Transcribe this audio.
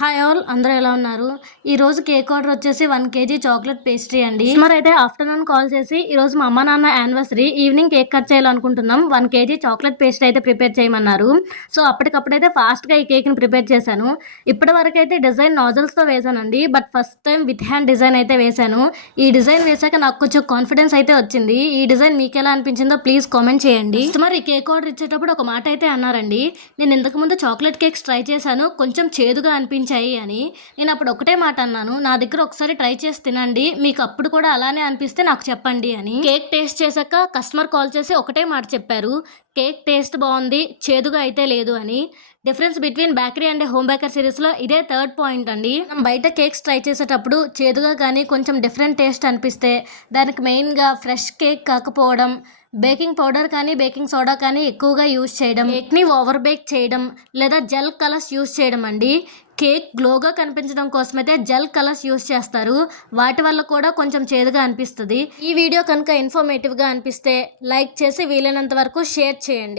Hi all, అందరూ ఎలా ఉన్నారు? ఈరోజు కేక్ ఆర్డర్ వచ్చేసి 1 కేజీ చాక్లెట్ పేస్ట్రీ అండి. అయితే ఆఫ్టర్నూన్ కాల్ చేసి ఈరోజు మా అమ్మ నాన్న యానివర్సరీ ఈవినింగ్ కేక్ కట్ చేయాలనుకుంటున్నాం, 1 కేజీ చాక్లెట్ పేస్ట్రీ అయితే ప్రిపేర్ చేయమన్నారు. సో అప్పటికప్పుడైతే ఫాస్ట్గా ఈ కేక్ని ప్రిపేర్ చేశాను. ఇప్పటి వరకు అయితే డిజైన్ నాజల్స్తో వేశానండి, but first time with hand design అయితే వేశాను. ఈ డిజైన్ వేశాక నాకు కొంచెం కాన్ఫిడెన్స్ అయితే వచ్చింది. ఈ డిజైన్ మీకు ఎలా అనిపించిందో ప్లీజ్ కామెంట్ చేయండి. మరి కేక్ ఆర్డర్ ఇచ్చేటప్పుడు ఒక మాట అయితే అన్నారండి, నేను ఇంతకుముందు చాక్లెట్ కేక్స్ ట్రై చేశాను, కొంచెం చేదుగా అనిపించాయి అని. నేను అప్పుడు ఒకటే మాట అన్నాను, నా దగ్గర ఒకసారి ట్రై చేసి తినండి, మీకు అప్పుడు కూడా అలానే అనిపిస్తే నాకు చెప్పండి అని. కేక్ టేస్ట్ చేశాక కస్టమర్ కాల్ చేసి ఒకటే మాట చెప్పారు, కేక్ టేస్ట్ బాగుంది, చేదుగా అయితే లేదు అని. Difference between bakery and home baker సిరీస్లో ఇదే థర్డ్ పాయింట్ అండి. మనం బయట కేక్స్ ట్రై చేసేటప్పుడు చేదుగా కానీ కొంచెం డిఫరెంట్ టేస్ట్ అనిపిస్తే దానికి మెయిన్గా ఫ్రెష్ కేక్ కాకపోవడం, బేకింగ్ పౌడర్ కానీ బేకింగ్ సోడా కానీ ఎక్కువగా యూజ్ చేయడం, కేక్ని ఓవర్ బేక్ చేయడం, లేదా జెల్ కలర్స్ యూజ్ చేయడం అండి. కేక్ గ్లోగా కనిపించడం కోసమైతే జెల్ కలర్స్ యూజ్ చేస్తారు, వాటి వల్ల కూడా కొంచెం చేదుగా అనిపిస్తుంది. ఈ వీడియో కనుక ఇన్ఫర్మేటివ్గా అనిపిస్తే లైక్ చేసి వీలైనంత వరకు షేర్ చేయండి.